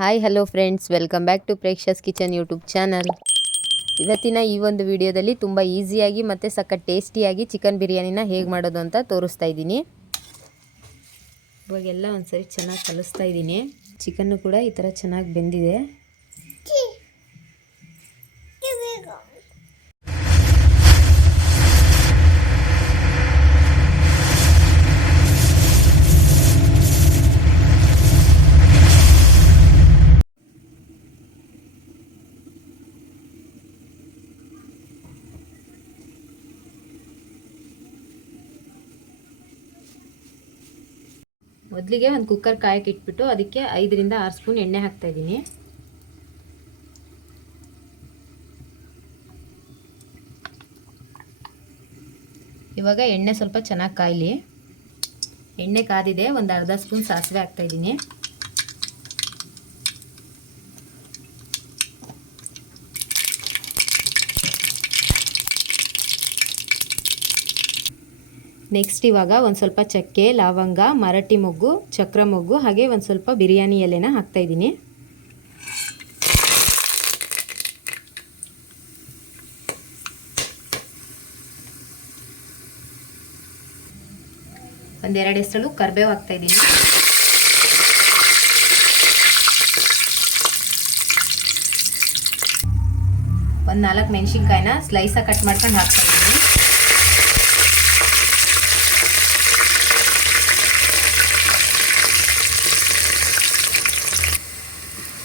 Hi hello friends, welcome back to Preksha's kitchen YouTube channel. ಇವತ್ತಿನ ಈ ಒಂದು ವಿಡಿಯೋದಲ್ಲಿ ತುಂಬ ಈಸಿಯಾಗಿ ಮತ್ತು ಸಖತ್ ಟೇಸ್ಟಿಯಾಗಿ ಚಿಕನ್ ಬಿರಿಯಾನಿನ ಹೇಗೆ ಮಾಡೋದು ಅಂತ ತೋರಿಸ್ತಾ ಇದ್ದೀನಿ. ಇವಾಗೆಲ್ಲ ಒಂದ್ಸರಿ ಚೆನ್ನಾಗಿ ಕಲಿಸ್ತಾ ಇದ್ದೀನಿ. ಚಿಕನ್ನು ಕೂಡ ಈ ಥರ ಚೆನ್ನಾಗಿ ಬೆಂದಿದೆ. ಮೊದಲಿಗೆ ಒಂದು ಕುಕ್ಕರ್ ಕಾಯಕ್ಕೆ ಇಟ್ಬಿಟ್ಟು ಅದಕ್ಕೆ 5 ರಿಂದ 6 ಸ್ಪೂನ್ ಎಣ್ಣೆ ಹಾಕ್ತಾ ಇದ್ದೀನಿ. ಇವಾಗ ಎಣ್ಣೆ ಸ್ವಲ್ಪ ಚೆನ್ನಾಗಿ ಕಾಯಲಿ. ಎಣ್ಣೆ ಕಾದಿದೆ. ಒಂದು ಅರ್ಧ ಸ್ಪೂನ್ ಸಾಸಿವೆ ಹಾಕ್ತಾ ಇದ್ದೀನಿ. ನೆಕ್ಸ್ಟ್ ಇವಾಗ ಒಂದು ಸ್ವಲ್ಪ ಚಕ್ಕೆ, ಲವಂಗ, ಮರಾಠಿ ಮೊಗ್ಗು, ಚಕ್ರ ಮೊಗ್ಗು ಹಾಗೆ ಒಂದು ಸ್ವಲ್ಪ ಬಿರಿಯಾನಿ ಎಲೆನ ಹಾಕ್ತಾ ಇದ್ದೀನಿ. ಒಂದೆರಡು ಹೆಸರು ಕರಿಬೇವು ಹಾಕ್ತಾ ಇದ್ದೀನಿ. ಒಂದು 4 ಮೆಣಸಿನ್ಕಾಯಿನ ಸ್ಲೈಸಾಗಿ ಕಟ್ ಮಾಡ್ಕೊಂಡು ಹಾಕ್ತಾ ಇದ್ದೀನಿ.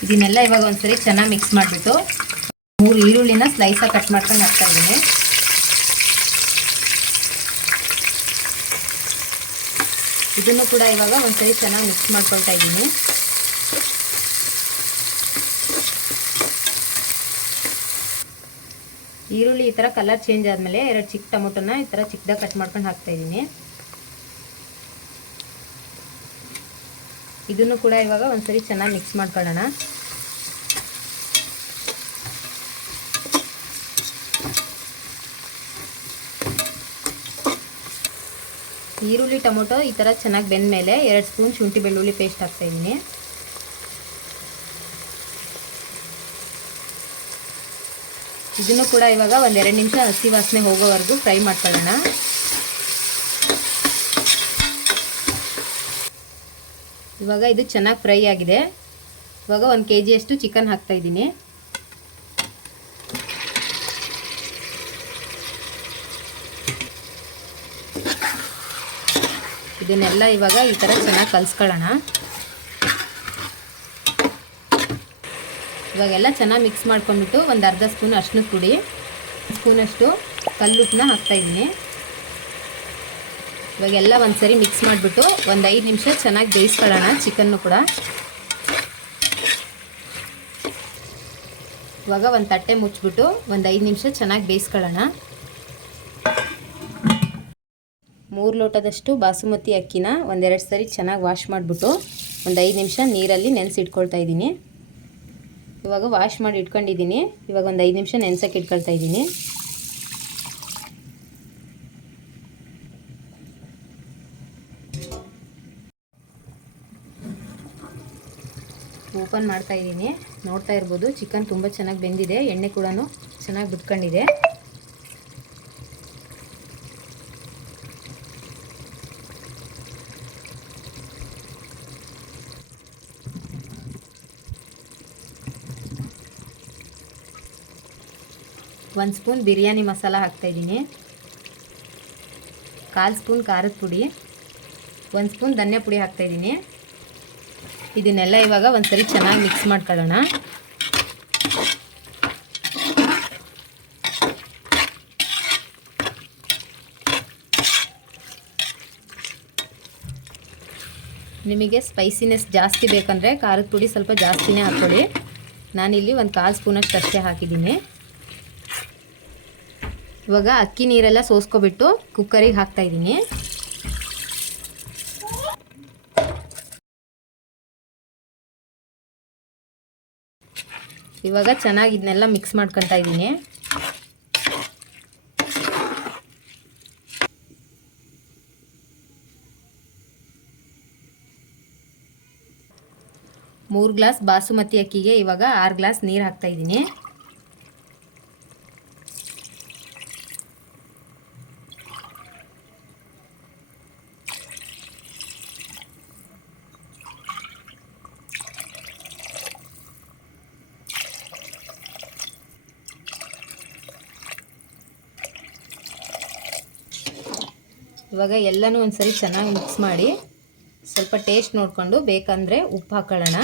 ಇದನ್ನೆಲ್ಲ ಇವಾಗ ಒಂದ್ಸರಿ ಚೆನ್ನಾಗಿ ಮಿಕ್ಸ್ ಮಾಡಿಬಿಟ್ಟು 3 ಈರುಳ್ಳಿನ ಸ್ಲೈಸಾಗಿ ಕಟ್ ಮಾಡ್ಕೊಂಡು ಹಾಕ್ತಾ ಇದ್ದೀನಿ. ಇದನ್ನು ಕೂಡ ಇವಾಗ ಒಂದ್ಸರಿ ಚೆನ್ನಾಗಿ ಮಿಕ್ಸ್ ಮಾಡ್ಕೊಳ್ತಾ ಇದ್ದೀನಿ. ಈರುಳ್ಳಿ ಈ ಥರ ಕಲರ್ ಚೇಂಜ್ ಆದಮೇಲೆ 2 ಚಿಕ್ಕ ಟೊಮೊಟೊನ ಈ ಥರ ಚಿಕ್ಕದಾಗಿ ಕಟ್ ಮಾಡ್ಕೊಂಡು ಹಾಕ್ತಾ ಇದ್ದೀನಿ. ಇದನ್ನು ಕೂಡ ಇವಾಗ ಒಂದ್ಸರಿ ಚೆನ್ನಾಗಿ ಮಿಕ್ಸ್ ಮಾಡ್ಕೊಳ್ಳೋಣ. ಈರುಳ್ಳಿ ಟೊಮೊಟೊ ಈ ಥರ ಚೆನ್ನಾಗಿ ಬೆಂದ ಮೇಲೆ 2 ಸ್ಪೂನ್ ಶುಂಠಿ ಬೆಳ್ಳುಳ್ಳಿ ಪೇಸ್ಟ್ ಹಾಕ್ತಾ ಇದ್ದೀನಿ. ಇದನ್ನು ಕೂಡ ಇವಾಗ ಒಂದು 2 ನಿಮಿಷ ಹಸಿ ವಾಸನೆ ಹೋಗೋವರೆಗೂ ಫ್ರೈ ಮಾಡ್ಕೊಳ್ಳೋಣ. ಇವಾಗ ಇದು ಚೆನ್ನಾಗಿ ಫ್ರೈ ಆಗಿದೆ. ಇವಾಗ 1 kg ಅಷ್ಟು ಚಿಕನ್ ಹಾಕ್ತಾ ಇದ್ದೀನಿ. ಇದನ್ನೆಲ್ಲ ಇವಾಗ ಈ ಥರ ಚೆನ್ನಾಗಿ ಕಲಿಸ್ಕೊಳ್ಳೋಣ. ಇವಾಗೆಲ್ಲ ಚೆನ್ನಾಗಿ ಮಿಕ್ಸ್ ಮಾಡ್ಕೊಂಡ್ಬಿಟ್ಟು ಒಂದು ಅರ್ಧ ಸ್ಪೂನ್ ಅರಿಶಿನದ ಪುಡಿ, ಸ್ಪೂನಷ್ಟು ಕಲ್ಲುಪ್ಪನ್ನ ಹಾಕ್ತಾ ಇದ್ದೀನಿ. ಇವಾಗೆಲ್ಲ ಒಂದ್ಸರಿ ಮಿಕ್ಸ್ ಮಾಡಿಬಿಟ್ಟು ಒಂದು 5 ನಿಮಿಷ ಚೆನ್ನಾಗಿ ಬೇಯಿಸ್ಕೊಳ್ಳೋಣ ಚಿಕನ್ನು ಕೂಡ. ಇವಾಗ ಒಂದು ತಟ್ಟೆ ಮುಚ್ಚಿಬಿಟ್ಟು ಒಂದು 5 ನಿಮಿಷ ಚೆನ್ನಾಗಿ ಬೇಯಿಸ್ಕೊಳ್ಳೋಣ. 3 ಲೋಟದಷ್ಟು ಬಾಸುಮತಿ ಅಕ್ಕಿನ ಒಂದೆರಡು ಸರಿ ಚೆನ್ನಾಗಿ ವಾಶ್ ಮಾಡಿಬಿಟ್ಟು ಒಂದು 5 ನಿಮಿಷ ನೀರಲ್ಲಿ ನೆನೆಸಿಟ್ಕೊಳ್ತಾ ಇದ್ದೀನಿ. ಇವಾಗ ವಾಶ್ ಮಾಡಿ ಇಟ್ಕೊಂಡಿದ್ದೀನಿ. ಇವಾಗ ಒಂದು 5 ನಿಮಿಷ ನೆನೆಸಕ್ಕೆ ಇಟ್ಕೊಳ್ತಾ ಇದ್ದೀನಿ. ಓಪನ್ ಮಾಡ್ತಾ ಇದ್ದೀನಿ. ನೋಡ್ತಾ ಇರ್ಬೋದು ಚಿಕನ್ ತುಂಬ ಚೆನ್ನಾಗಿ ಬೆಂದಿದೆ. ಎಣ್ಣೆ ಕೂಡ ಚೆನ್ನಾಗಿ ಬಿಟ್ಕೊಂಡಿದೆ. ಒಂದು ಸ್ಪೂನ್ ಬಿರಿಯಾನಿ ಮಸಾಲ ಹಾಕ್ತಾ ಇದ್ದೀನಿ. 1/4 ಸ್ಪೂನ್ ಖಾರದ ಪುಡಿ, 1 ಸ್ಪೂನ್ ಧನಿಯಾ ಪುಡಿ ಹಾಕ್ತಾ ಇದ್ದೀನಿ. ಇದನ್ನೆಲ್ಲ ಇವಾಗ ಒಂದ್ಸರಿ ಚೆನ್ನಾಗಿ ಮಿಕ್ಸ್ ಮಾಡ್ಕೊಳ್ಳೋಣ. ನಿಮಗೆ ಸ್ಪೈಸಿನೆಸ್ ಜಾಸ್ತಿ ಬೇಕಂದರೆ ಖಾರದ ಪುಡಿ ಸ್ವಲ್ಪ ಜಾಸ್ತಿನೇ ಹಾಕ್ಕೊಳ್ಳಿ. ನಾನಿಲ್ಲಿ 1/4 ಸ್ಪೂನಷ್ಟು ಅಷ್ಟೇ ಹಾಕಿದ್ದೀನಿ. ಇವಾಗ ಅಕ್ಕಿ ನೀರೆಲ್ಲ ಸೋಸ್ಕೊಬಿಟ್ಟು ಕುಕ್ಕರಿಗೆ ಹಾಕ್ತಾ ಇದ್ದೀನಿ. ಇವಾಗ ಚೆನ್ನಾಗಿ ಇದನ್ನೆಲ್ಲ ಮಿಕ್ಸ್ ಮಾಡ್ಕೊತಾ ಇದ್ದೀನಿ. 3 ಗ್ಲಾಸ್ ಬಾಸುಮತಿ ಅಕ್ಕಿಗೆ ಇವಾಗ 6 ಗ್ಲಾಸ್ ನೀರು ಹಾಕ್ತಾಯಿದ್ದೀನಿ. ಇವಾಗ ಎಲ್ಲನೂ ಒಂದ್ಸರಿ ಚೆನ್ನಾಗಿ ಮಿಕ್ಸ್ ಮಾಡಿ ಸ್ವಲ್ಪ ಟೇಸ್ಟ್ ನೋಡಿಕೊಂಡು ಬೇಕಂದರೆ ಉಪ್ಪು ಹಾಕೊಳ್ಳೋಣ.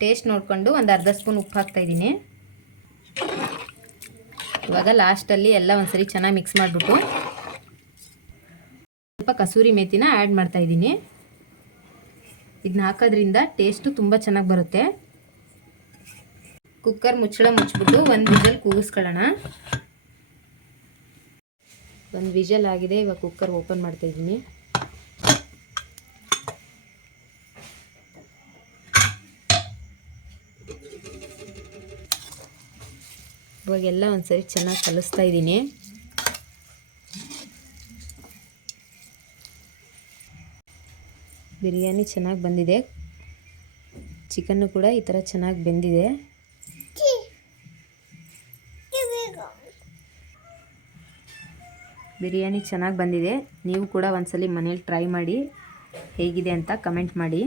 ಟೇಸ್ಟ್ ನೋಡಿಕೊಂಡು ಒಂದು ಅರ್ಧ ಸ್ಪೂನ್ ಉಪ್ಪು ಹಾಕ್ತಾಯಿದ್ದೀನಿ. ಇವಾಗ ಲಾಸ್ಟಲ್ಲಿ ಎಲ್ಲ ಒಂದ್ಸರಿ ಚೆನ್ನಾಗಿ ಮಿಕ್ಸ್ ಮಾಡಿಬಿಟ್ಟು ಸ್ವಲ್ಪ ಕಸೂರಿ ಮೇಥಿನ ಆ್ಯಡ್ ಮಾಡ್ತಾಯಿದ್ದೀನಿ. ಇದನ್ನ ಹಾಕೋದ್ರಿಂದ ಟೇಸ್ಟು ತುಂಬ ಚೆನ್ನಾಗಿ ಬರುತ್ತೆ. ಕುಕ್ಕರ್ ಮುಚ್ಚಳ ಮುಚ್ಚಿಬಿಟ್ಟು ಒಂದು ವಿಷಲ್ ಕೂಗಿಸ್ಕೊಳ್ಳೋಣ. ಒಂದು ವಿಷಲ್ ಆಗಿದೆ. ಇವಾಗ ಕುಕ್ಕರ್ ಓಪನ್ ಮಾಡ್ತಾಯಿದ್ದೀನಿ. ಇವಾಗೆಲ್ಲ ಒಂದ್ಸರಿ ಚೆನ್ನಾಗಿ ಕಲಿಸ್ತಾ ಇದ್ದೀನಿ. ಬಿರಿಯಾನಿ ಚೆನ್ನಾಗಿ ಬಂದಿದೆ. ಚಿಕನ್ನು ಕೂಡ ಈ ಥರ ಚೆನ್ನಾಗಿ ಬೆಂದಿದೆ. ಬಿರಿಯಾನಿ ಚೆನ್ನಾಗಿ ಬಂದಿದೆ. ನೀವು ಕೂಡ ಒಂದ್ಸಲಿ ಮನೇಲಿ ಟ್ರೈ ಮಾಡಿ ಹೇಗಿದೆ ಅಂತ ಕಮೆಂಟ್ ಮಾಡಿ.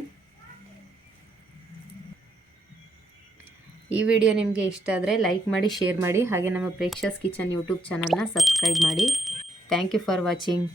ಈ ವಿಡಿಯೋ ನಿಮಗೆ ಇಷ್ಟ ಆದರೆ ಲೈಕ್ ಮಾಡಿ, ಶೇರ್ ಮಾಡಿ, ಹಾಗೆ ನಮ್ಮ ಪ್ರೇಕ್ಷಸ್ ಕಿಚನ್ ಯೂಟ್ಯೂಬ್ ಚಾನಲ್ನ ಸಬ್ಸ್ಕ್ರೈಬ್ ಮಾಡಿ. Thank you for watching.